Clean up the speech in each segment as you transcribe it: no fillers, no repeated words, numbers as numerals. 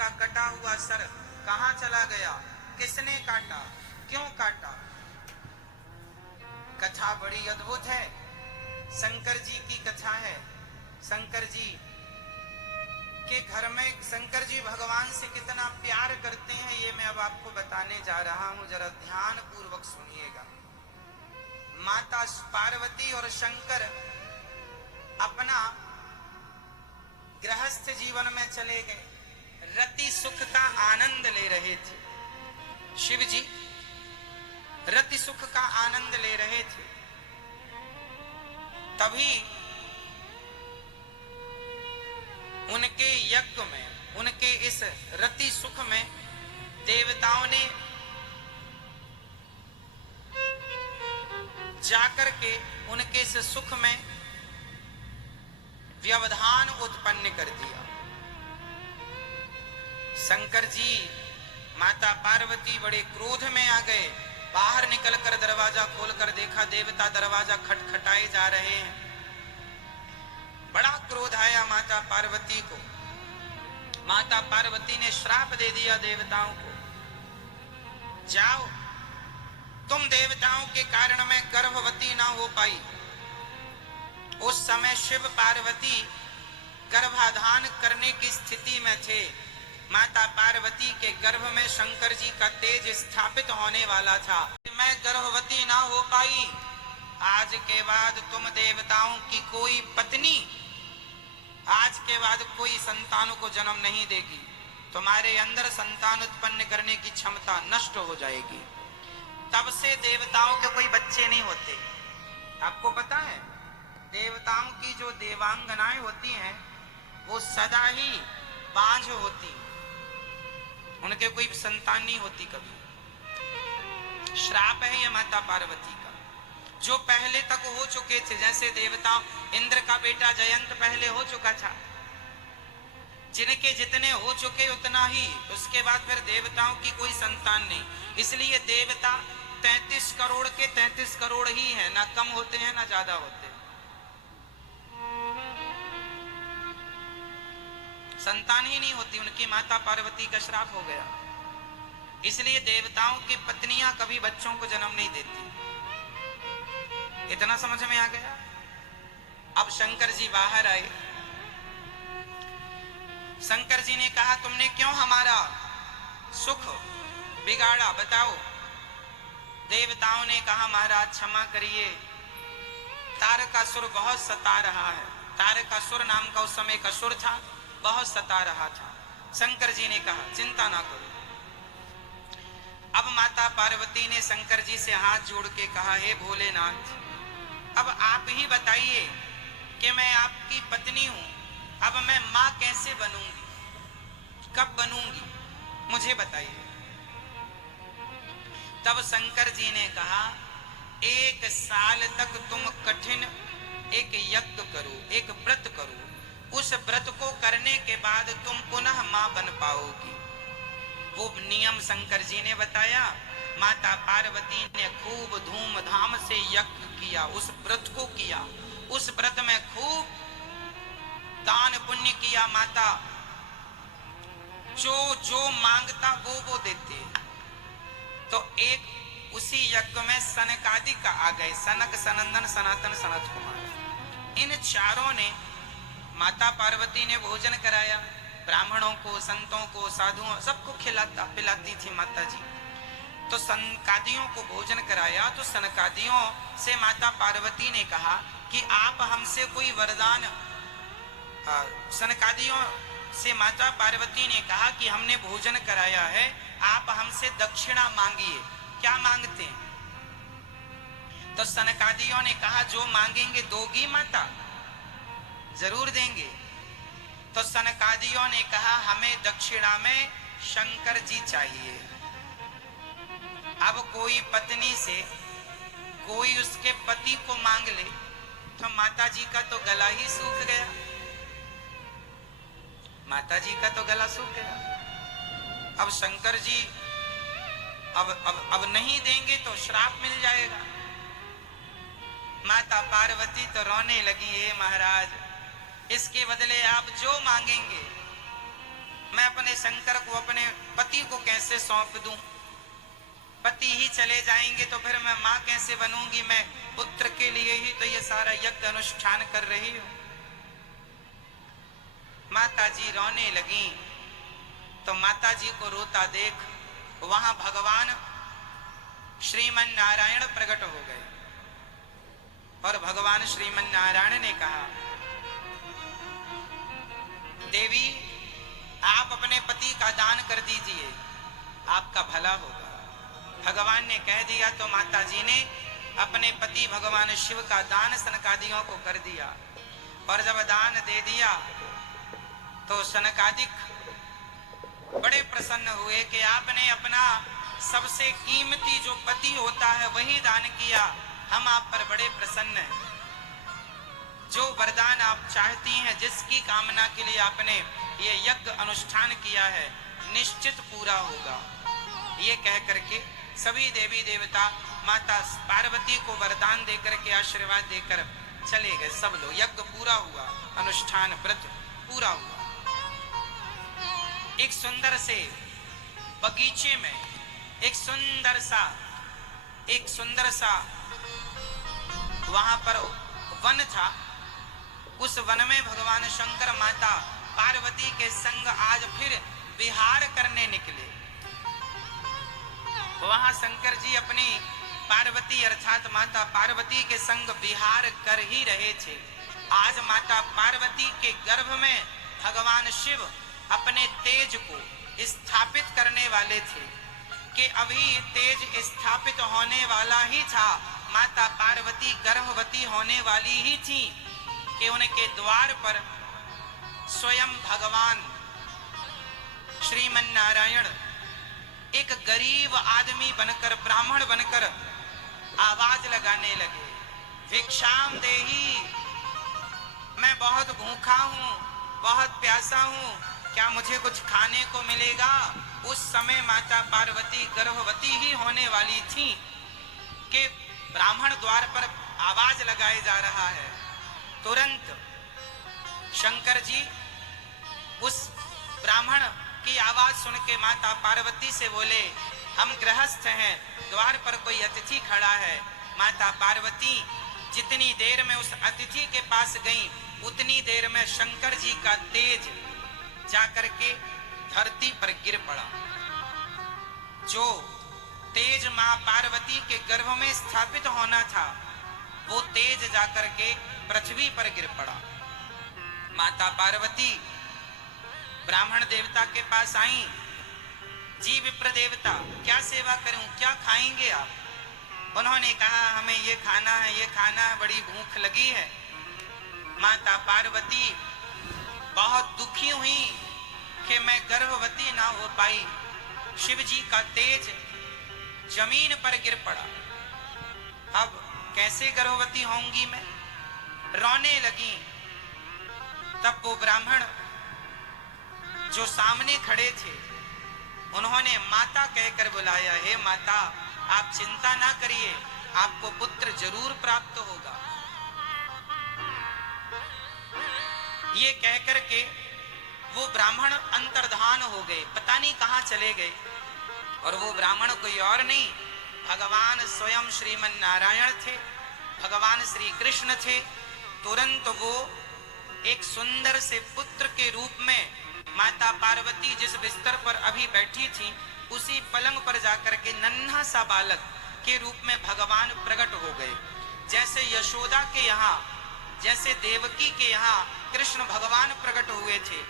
का कटा हुआ सर कहां चला गया, किसने काटा, क्यों काटा। कथा बड़ी अद्भुत है, शंकर जी की कथा है। शंकर जी के घर में शंकर जी भगवान से कितना प्यार करते हैं, ये मैं अब आपको बताने जा रहा हूं, जरा ध्यान पूर्वक सुनिएगा। माता पार्वती और शंकर अपना गृहस्थ जीवन में चले गए, रति सुख का आनंद ले रहे थे। शिव जी रति सुख का आनंद ले रहे थे, तभी उनके यज्ञ में, उनके इस रति सुख में देवताओं ने जाकर के उनके इस सुख में व्यवधान उत्पन्न कर दिया। शंकर जी माता पार्वती बड़े क्रोध में आ गए, बाहर निकलकर दरवाजा खोलकर देखा देवता दरवाजा खटखटाए जा रहे हैं। बड़ा क्रोध आया माता पार्वती को। माता पार्वती ने श्राप दे दिया देवताओं को, जाओ तुम देवताओं के कारण मैं गर्भवती ना हो पाई। उस समय शिव पार्वती गर्भाधान करने की स्थिति में थे। माता पार्वती के गर्भ में शंकर जी का तेज स्थापित होने वाला था। मैं गर्भवती ना हो पाई, आज के बाद तुम देवताओं की कोई पत्नी आज के बाद कोई संतानों को जन्म नहीं देगी, तुम्हारे अंदर संतान उत्पन्न करने की क्षमता नष्ट हो जाएगी। तब से देवताओं के कोई बच्चे नहीं होते। आपको पता है देवताओं की जो देवांगनाएं होती हैं वो सदा ही बांझ होती, उनके कोई संतान नहीं होती कभी। श्राप है ये माता पार्वती का। जो पहले तक हो चुके थे, जैसे देवता इंद्र का बेटा जयंत पहले हो चुका था, जिनके जितने हो चुके उतना ही, उसके बाद फिर देवताओं की कोई संतान नहीं। इसलिए देवता 33 करोड़ के 33 करोड़ ही है, ना कम होते हैं ना ज्यादा होते। संतान ही नहीं होती, उनकी माता पार्वती का श्राप हो गया। इसलिए देवताओं की पत्नियां कभी बच्चों को जन्म नहीं देती। इतना समझ में आ गया। अब शंकर जी बाहर आए। शंकर जी ने कहा तुमने क्यों हमारा सुख बिगाड़ा, बताओ। देवताओं ने कहा महाराज क्षमा करिए, तारकासुर बहुत सता रहा है। तारकासुर नाम का उस समय एक असुर था, बहुत सता रहा था। शंकर जी ने कहा चिंता ना करो। अब माता पार्वती ने शंकर जी से हाथ जोड़ के कहा हे भोलेनाथ, अब आप ही बताइए कि मैं आपकी पत्नी हूं, अब मैं मां कैसे बनूंगी, कब बनूंगी, मुझे बताइए। तब शंकर जी ने कहा 1 साल तक तुम कठिन एक यज्ञ करो, एक व्रत करो, उस व्रत को करने के बाद तुम पुनः मां बन पाओगी। वो नियम शंकर जी ने बताया। माता पार्वती ने खूब धूमधाम से यज्ञ किया, उस व्रत को किया। उस व्रत में खूब दान पुण्य किया। माता जो जो मांगता वो देते। तो एक उसी यज्ञ में सनकादिका आ गए, सनक, सनंदन, सनातन, सनत कुमार। इन चारों ने माता पार्वती ने भोजन कराया। ब्राह्मणों को, संतों को, साधुओं, सबको खिलाता पिलाती थी माता जी। तो सनकादियों को भोजन कराया। तो सनकादियों से माता पार्वती ने कहा कि आप हमसे कोई वरदान, सनकादियों से माता पार्वती ने कहा कि हमने भोजन कराया है, आप हमसे दक्षिणा मांगिए। क्या मांगते हैं? तो सनकादियों ने कहा जो मांगेंगे दोगी माता, जरूर देंगे। तो सनकादियों ने कहा हमें दक्षिणा में शंकर जी चाहिए। अब कोई पत्नी से कोई उसके पति को मांग ले तो माता जी का तो गला ही सूख गया, माता जी का तो गला सूख गया। अब शंकर जी अब नहीं देंगे तो श्राप मिल जाएगा। माता पार्वती तो रोने लगी, हे महाराज, इसके बदले आप जो मांगेंगे मैं अपने शंकर को, अपने पति को कैसे सौंप दूं? पति ही चले जाएंगे तो फिर मैं मां कैसे बनूंगी? मैं पुत्र के लिए ही तो ये सारा यज्ञ अनुष्ठान कर रही हूं। माता जी रोने लगी। तो माता जी को रोता देख वहां भगवान श्रीमन नारायण प्रकट हो गए और भगवान श्रीमन नारायण ने कहा, देवी आप अपने पति का दान कर दीजिए, आपका भला होगा। भगवान ने कह दिया तो माता जी ने अपने पति भगवान शिव का दान सनकादियों को कर दिया। और जब दान दे दिया तो सनकादिक बड़े प्रसन्न हुए कि आपने अपना सबसे कीमती जो पति होता है वही दान किया, हम आप पर बड़े प्रसन्न हैं। जो वरदान आप चाहती हैं, जिसकी कामना के लिए आपने ये यज्ञ अनुष्ठान किया है, निश्चित पूरा होगा। ये कह करके सभी देवी देवता माता पार्वती को वरदान देकर के आशीर्वाद देकर चले गए। सब लोग, यज्ञ पूरा हुआ, अनुष्ठान व्रत पूरा हुआ। एक सुंदर से बगीचे में एक सुंदर सा वहां पर वन था। उस वन में भगवान शंकर माता पार्वती के संग आज फिर विहार करने निकले। वहां शंकर जी अपनी पार्वती अर्थात माता पार्वती के संग विहार कर ही रहे थे। आज माता पार्वती के गर्भ में भगवान शिव अपने तेज को स्थापित करने वाले थे कि अभी तेज स्थापित होने वाला ही था। माता पार्वती गर्भवती होने वाली ही थी कि उनके द्वार पर स्वयं भगवान श्रीमन नारायण एक गरीब आदमी बनकर, ब्राह्मण बनकर आवाज लगाने लगे, भिक्षाम देही, मैं बहुत भूखा हूं, बहुत प्यासा हूं, क्या मुझे कुछ खाने को मिलेगा? उस समय माता पार्वती गर्भवती ही होने वाली थी कि ब्राह्मण द्वार पर आवाज लगाए जा रहा है। तुरंत शंकर जी उस ब्राह्मण की आवाज सुन के माता पार्वती से बोले, हम गृहस्थ हैं, द्वार पर कोई अतिथि खड़ा है। माता पार्वती जितनी देर में उस अतिथि के पास गई, उतनी देर में शंकर जी का तेज जाकर के धरती पर गिर पड़ा। जो तेज मां पार्वती के गर्भ में स्थापित होना था, वो तेज जाकर के पृथ्वी पर गिर पड़ा। माता पार्वती ब्राह्मण देवता के पास आई, जी विप्र देवता, क्या सेवा करूं, क्या खाएंगे आप? उन्होंने कहा, हमें ये खाना है, ये खाना है, बड़ी भूख लगी है। माता पार्वती बहुत दुखी हुई कि मैं गर्भवती ना हो पाई। शिव जी का तेज जमीन पर गिर पड़ा, अब कैसे गर्भवती होंगी मैं? रोने लगी। तब वो ब्राह्मण जो सामने खड़े थे, उन्होंने माता कहकर बुलाया, हे माता, आप चिंता ना करिए, आपको पुत्र जरूर प्राप्त होगा। ये कहकर के वो ब्राह्मण अंतर्धान हो गए, पता नहीं कहां चले गए। और वो ब्राह्मण कोई और नहीं, भगवान स्वयं श्रीमन नारायण थे, भगवान श्री कृष्ण थे। तुरंत वो एक सुंदर से पुत्र के रूप में माता पार्वती जिस बिस्तर पर अभी बैठी थी, उसी पलंग पर जाकर के नन्हा सा बालक के रूप में भगवान प्रकट हो गए। जैसे यशोदा के यहाँ, जैसे देवकी के यहाँ कृष्ण भगवान प्रकट हुए थे,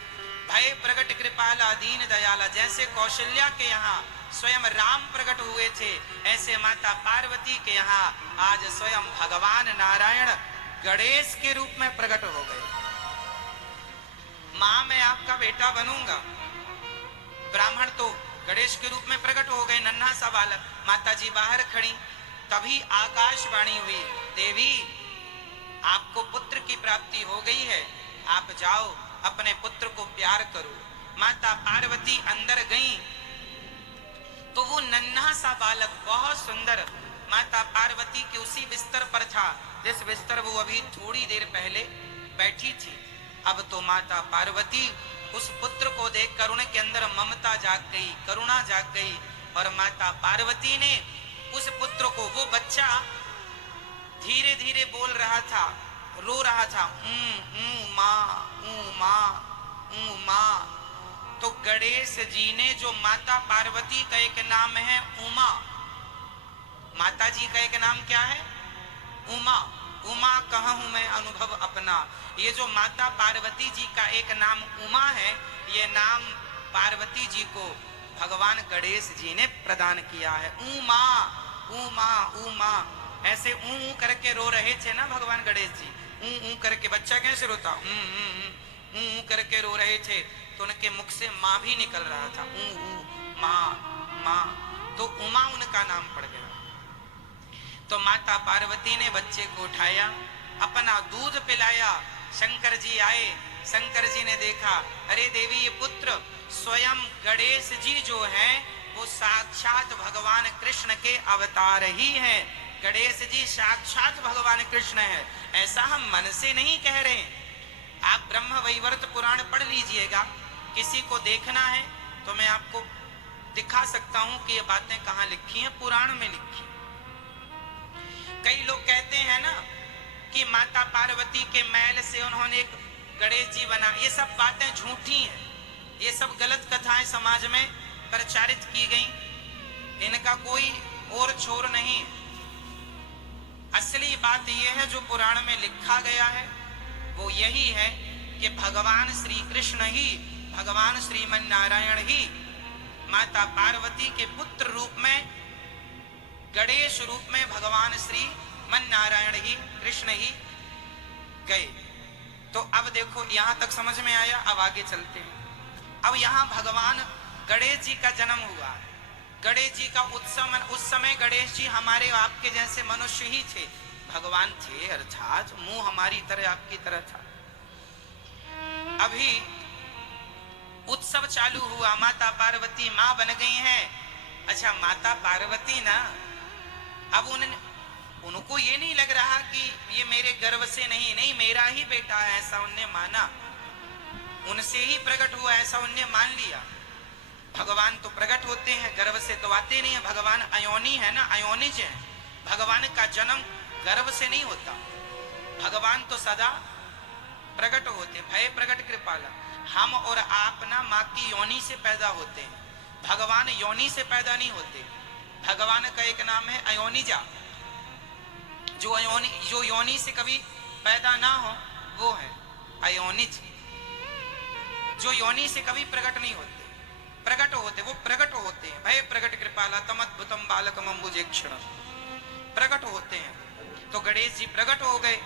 भय प्रकट कृपाला दीन दयाला, जैसे कौशल्या के यहाँ स्वयं राम प्रकट हुए थे, ऐसे माता पार्वती के यहाँ आज स्वयं भगवान नारायण गणेश के रूप में प्रकट हो गए। मां, मैं आपका बेटा बनूंगा। ब्राह्मण तो गणेश के रूप में प्रकट हो गए, नन्हा सा बालक। माता जी बाहर खड़ी, तभी आकाशवाणी हुई, देवी आपको पुत्र की प्राप्ति हो गई है, आप जाओ अपने पुत्र को प्यार करो। माता पार्वती अंदर गई तो वो नन्हा सा बालक बहुत सुंदर माता पार्वती के उसी बिस्तर पर था जिस बिस्तर वो अभी थोड़ी देर पहले बैठी थी। अब तो माता पार्वती उस पुत्र को देखकर उनके अंदर ममता जाग गई, करुणा जाग गई, और माता पार्वती ने उस पुत्र को, वो बच्चा धीरे धीरे बोल रहा था, रो रहा था, माँ। तो गणेश जी ने, जो माता पार्वती का एक नाम है उमा, माता जी का एक नाम क्या है? उमा। उमा कहूं मैं अनुभव अपना, ये जो माता पार्वती जी का एक नाम उमा है, ये नाम पार्वती जी को भगवान गणेश जी ने प्रदान किया है। उमा उमा उमा, ऐसे ऊ करके रो रहे थे ना भगवान गणेश जी, ऊ करके, बच्चा कैसे रोता, ऊ करके रो रहे थे, तो उनके मुख से माँ भी निकल रहा था, माँ माँ, तो उमा उनका नाम पड़ गया। तो माता पार्वती ने बच्चे को उठाया, अपना दूध पिलाया, शंकर जी आए, शंकर जी ने देखा, अरे देवी, ये पुत्र स्वयं गणेश जी जो हैं वो साक्षात भगवान कृष्ण के अवतार ही हैं, गणेश जी साक्षात भगवान कृष्ण है, ऐसा हम मन से नहीं कह रहे हैं। आप ब्रह्म वैवर्त पुराण पढ़ लीजिएगा, किसी को देखना है तो मैं आपको दिखा सकता हूं कि ये बातें कहां लिखी हैं, पुराण में लिखी। कई लोग कहते हैं ना कि माता पार्वती के मैल से उन्होंने एक गणेश जी बना, ये सब बातें झूठी हैं, ये सब गलत कथाएं समाज में प्रचारित की गई, इनका कोई और छोर नहीं है। असली बात यह है जो पुराण में लिखा गया है वो यही है कि भगवान श्री कृष्ण ही, भगवान श्रीमन नारायण ही माता पार्वती के पुत्र रूप में, गणेश रूप में भगवान श्री मन नारायण ही, कृष्ण ही गए। तो अब देखो यहां तक समझ में आया, अब आगे चलते हैं। अब यहां भगवान गणेश जी का जन्म हुआ, गणेश जी का उत्सव, उस समय गणेश जी हमारे आपके जैसे मनुष्य ही थे, भगवान थे, अर्थात मुंह हमारी तरह आपकी तरह था। अभी उत्सव चालू हुआ, माता पार्वती मां बन गई हैं। अच्छा, माता पार्वती ना, अब उनको ये नहीं लग रहा कि ये मेरे गर्भ से नहीं, नहीं मेरा ही बेटा है, ऐसा उनने माना, उनसे ही प्रकट हुआ ऐसा उनने मान लिया। भगवान तो प्रकट होते हैं, गर्भ से तो आते नहीं है, भगवान अयोनी है ना, अयोनिज है, भगवान का जन्म गर्भ से नहीं होता, भगवान तो सदा प्रकट होते, भय प्रकट कृपाला। हम और आप ना माँ की योनि से पैदा होते हैं, भगवान योनि से पैदा नहीं होते। भगवान का एक नाम है अयोनिजा, जो योनि से कभी पैदा ना हो वो है अयोनिज, जो योनि से कभी प्रकट नहीं होते, प्रकट होते, वो प्रकट होते हैं, भय प्रकट कृपाला तमद्भुतम बालकम अम्बुजेक्षण, प्रकट होते हैं। तो गणेश जी प्रकट हो गए,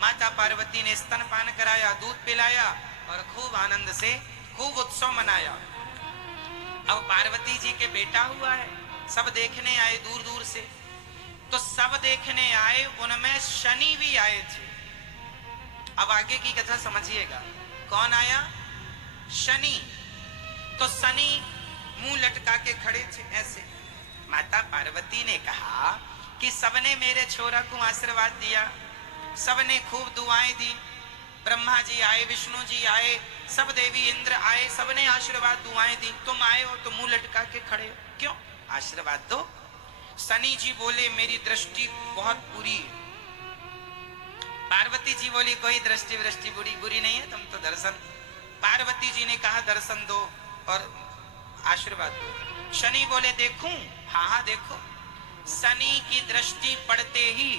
माता पार्वती ने स्तनपान कराया, दूध पिलाया और खूब आनंद से खूब उत्सव मनाया। अब पार्वती जी के बेटा हुआ है, सब देखने आए दूर दूर से, तो सब देखने आए, उनमें शनि भी आए थे। अब आगे की कथा समझिएगा, कौन आया? शनि। तो शनि मुंह लटका के खड़े थे ऐसे। माता पार्वती ने कहा कि सबने मेरे छोरा को आशीर्वाद दिया, सबने खूब दुआएं दी, ब्रह्मा जी आए, विष्णु जी आए, सब देवी इंद्र आए, सबने आशीर्वाद दुआएं दी, तुम आए हो तो मुंह लटका के खड़े हो, क्यों? आशीर्वाद दो। शनि जी बोले मेरी दृष्टि बहुत बुरी है। पार्वती जी बोली कोई दृष्टि वृष्टि बुरी नहीं है, तुम तो दर्शन। पार्वती जी ने कहा दर्शन दो और आशीर्वाद दो। शनि बोले देखूं? हाँ हाँ देखो। शनि की दृष्टि पड़ते ही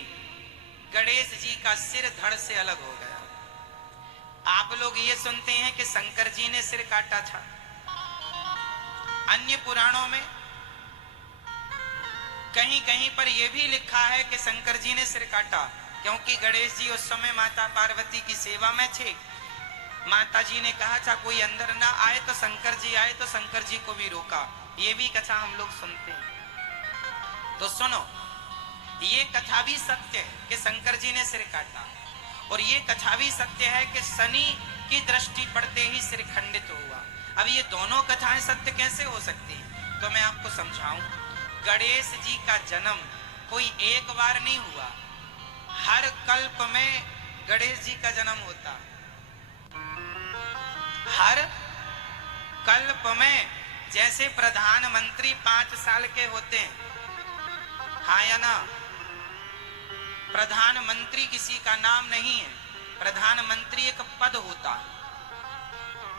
गणेश जी का सिर धड़ से अलग हो गया। आप लोग ये सुनते हैं कि शंकर जी ने सिर काटा था, अन्य पुराणों में कहीं कहीं पर यह भी लिखा है कि शंकर जी ने सिर काटा, क्योंकि गणेश जी उस समय माता पार्वती की सेवा में थे। माता जी ने कहा था कोई अंदर ना आए, तो शंकर जी आए तो शंकर जी को भी रोका। ये भी कथा हम लोग सुनते हैं। तो सुनो, ये कथा भी सत्य है कि शंकर जी ने सिर काटा, और ये कथा भी सत्य है कि शनि की दृष्टि पड़ते ही सिर खंडित हुआ। अब ये दोनों कथाएं सत्य कैसे हो सकती हैं? तो मैं आपको समझाऊं। गणेश जी का जन्म कोई एक बार नहीं हुआ, हर कल्प में गणेश जी का जन्म होता, हर कल्प में जैसे प्रधानमंत्री 5 साल के होते हैं, हाँ या ना? प्रधानमंत्री किसी का नाम नहीं है, प्रधानमंत्री एक पद होता है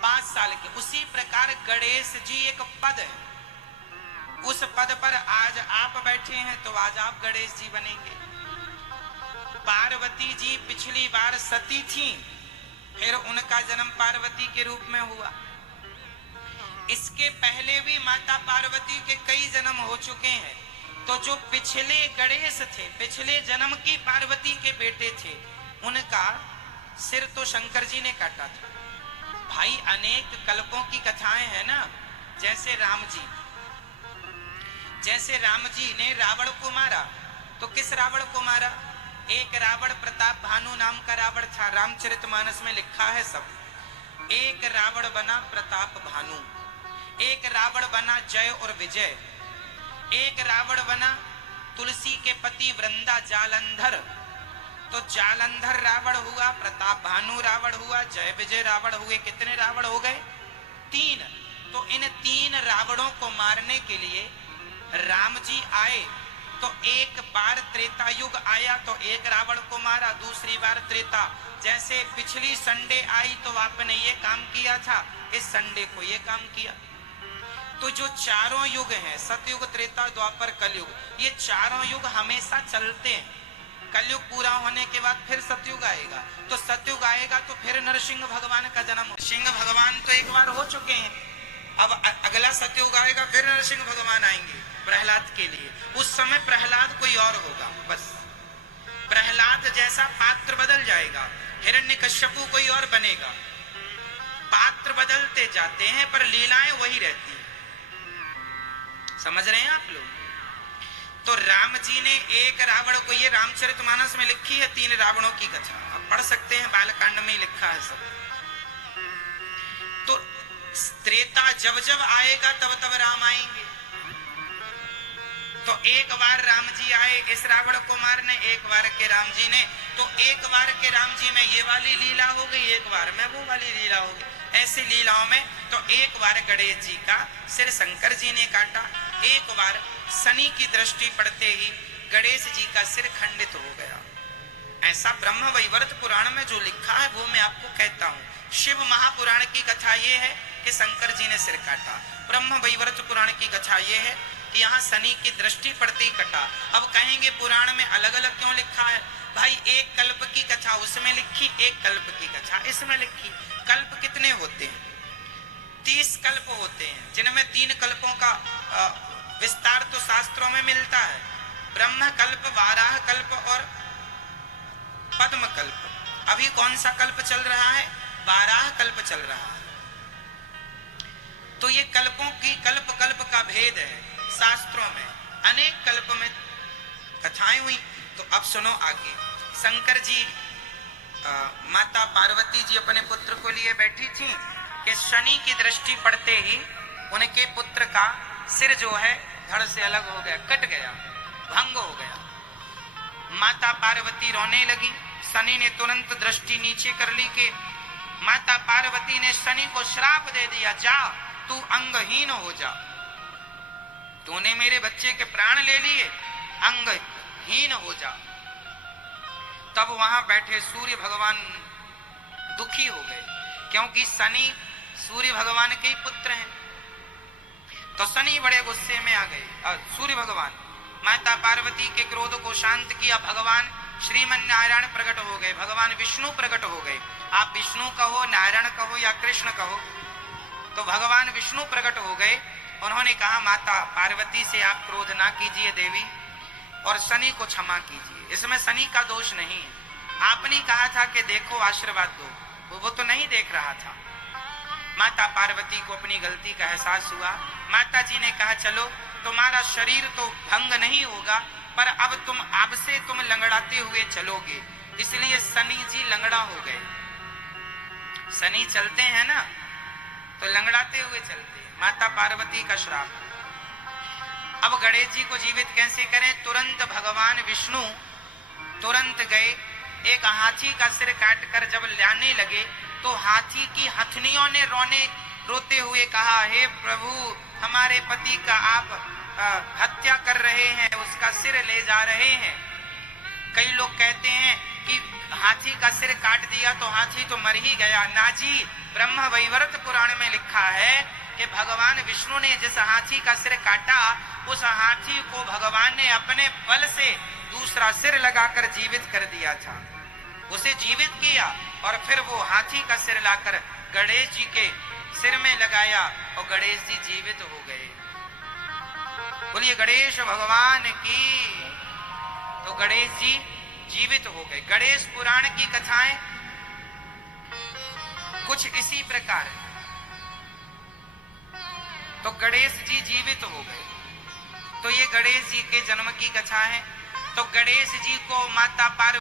5 साल के। उसी प्रकार गणेश जी एक पद है, उस पद पर आज आप बैठे हैं तो आज आप गणेश जी बनेंगे। पार्वती जी पिछली बार सती थी, फिर उनका जन्म पार्वती के रूप में हुआ। इसके पहले भी माता पार्वती के कई जन्म हो चुके हैं। तो जो पिछले गणेश थे, पिछले जन्म की पार्वती के बेटे थे, उनका सिर तो शंकर जी ने काटा था। भाई अनेक कल्पों की कथाएं हैं ना, जैसे राम जी ने रावण को मारा, तो किस रावण को मारा? एक रावण प्रताप भानु नाम का रावण था, रामचरितमानस में लिखा है सब। एक रावण बना प्रताप भानु, एक रावण बना जय और विजय, एक रावण बना तुलसी के पति वृंदा जालंधर। तो जालंधर रावण हुआ, प्रताप भानु रावण हुआ, जय विजय रावण हुए। कितने रावण हो गए? 3। तो इन 3 रावणों को मारने के लिए राम जी आए। तो एक बार त्रेता युग आया तो एक रावण को मारा, दूसरी बार त्रेता। जैसे पिछली संडे आई तो आपने ये काम किया था, इस संडे को ये काम किया। तो जो चारों युग हैं, सतयुग, त्रेता, द्वापर, कलयुग, ये चारों युग हमेशा चलते हैं। कलयुग पूरा होने के बाद फिर सतयुग आएगा, तो सतयुग आएगा तो फिर नरसिंह भगवान का जन्म। सिंह भगवान तो एक बार हो चुके हैं, अब अगला सतयुग आएगा, फिर नरसिंह भगवान आएंगे प्रहलाद के लिए। उस समय प्रहलाद कोई और होगा, बस प्रहलाद जैसा पात्र बदल जाएगा, हिरण्यकश्यपु कोई और बनेगा। पात्र बदलते जाते हैं पर लीलाएं वही रहती हैं। समझ रहे हैं आप लोग? तो राम जी ने एक रावण को, ये रामचरितमानस में लिखी है 3 रावणों की कथा, आप पढ़ सकते हैं, बालकांड में लिखा है सब। तो त्रेता जब जब आएगा तब तब राम आएंगे। तो एक बार राम जी आए इस रावण को मारने, एक बार के राम जी ने, तो एक बार के राम जी में ये वाली लीला हो गई, एक बार में वो वाली लीला हो गई। ऐसी लीलाओं में तो एक बार गणेश जी का सिर शंकर जी ने काटा, एक बार शनि की दृष्टि पड़ते ही गणेश जी का सिर खंडित हो गया। ऐसा ब्रह्म वैवर्त पुराण में जो लिखा है वो मैं आपको कहता हूँ। शिव महापुराण की कथा ये है कि शंकर जी ने सिर काटा। ब्रह्म वैवर्त पुराण की कथा ये है कि यहाँ शनि की दृष्टि पड़ते ही कटा। अब कहेंगे पुराण में अलग अलग क्यों लिखा है? भाई एक कल्प की कथा उसमें लिखी, एक कल्प की कथा इसमें लिखी। कल्प कितने होते हैं? 30 कल्प होते हैं, जिनमें 3 कल्पों का विस्तार तो शास्त्रों में मिलता है, ब्रह्म कल्प, वाराह कल्प और पद्म कल्प। अभी कौन सा कल्प चल रहा है? वाराह कल्प चल रहा है। तो ये कल्पों की कल्प कल्प का भेद है शास्त्रों में, अनेक कल्प में कथाएं हुई। तो अब सुनो आगे। शंकर जी, माता पार्वती जी अपने पुत्र को लिए बैठी थी कि शनि की दृष्टि पड़ते ही उनके पुत्र का सिर जो है धड़ से अलग हो गया, कट गया, भंग हो गया। माता पार्वती रोने लगी। शनि ने तुरंत दृष्टि नीचे कर ली कि माता पार्वती ने शनि को श्राप दे दिया, जा तू अंगहीन हो जा, तूने मेरे बच्चे के प्राण ले लिए, अंगहीन हो जा। तब वहां बैठे सूर्य भगवान दुखी हो गए, क्योंकि शनि सूर्य भगवान के ही पुत्र हैं। तो शनि बड़े गुस्से में आ गए। सूर्य भगवान माता पार्वती के क्रोध को शांत किया। भगवान श्रीमन नारायण प्रकट हो गए, भगवान विष्णु प्रकट हो गए। आप विष्णु कहो, नारायण कहो या कृष्ण कहो, तो भगवान विष्णु प्रकट हो गए। उन्होंने कहा माता पार्वती से आप क्रोध ना कीजिए देवी, और शनि को क्षमा कीजिए, इसमें शनि का दोष नहीं है। आपने कहा था कि देखो आशीर्वाद दो, वो तो नहीं देख रहा था। माता पार्वती को अपनी गलती का एहसास हुआ। माता जी ने कहा चलो तुम्हारा शरीर तो भंग नहीं होगा, पर अब से तुम लंगड़ाते हुए चलोगे। इसलिए शनि जी लंगड़ा हो गए। शनि चलते हैं ना तो लंगड़ाते हुए चलते हैं। माता पार्वती का श्राप। अब गणेश जी को जीवित कैसे करें? तुरंत भगवान विष्णु तुरंत गए, एक हाथी का सिर काट कर जब लाने लगे तो हाथी की हथनियों ने रोने रोते हुए कहा, हे प्रभु, हमारे पति का आप हत्या कर रहे हैं, उसका सिर ले जा रहे हैं। कई लोग कहते हैं कि हाथी का सिर काट दिया तो हाथी तो मर ही गया। नाजी, ब्रह्म वैवर्त पुराण में लिखा है कि भगवान विष्णु ने जिस हाथी का सिर काटा, उस हाथी को भगवान ने अपने बल से दूसरा सिर लगाकर जीवित कर दिया था। उसे जीवित किया और फिर वो हाथी का सिर लाकर गणेश जी के सिर में लगाया और गणेश जी जीवित हो गए। बोलिए गणेश भगवान की। तो गणेश जी जीवित हो गए। गणेश पुराण की कथाएं कुछ इसी प्रकार है। तो गणेश जी जीवित हो गए। तो ये गणेश जी के जन्म की कथा है। तो गणेश जी को माता पार्वती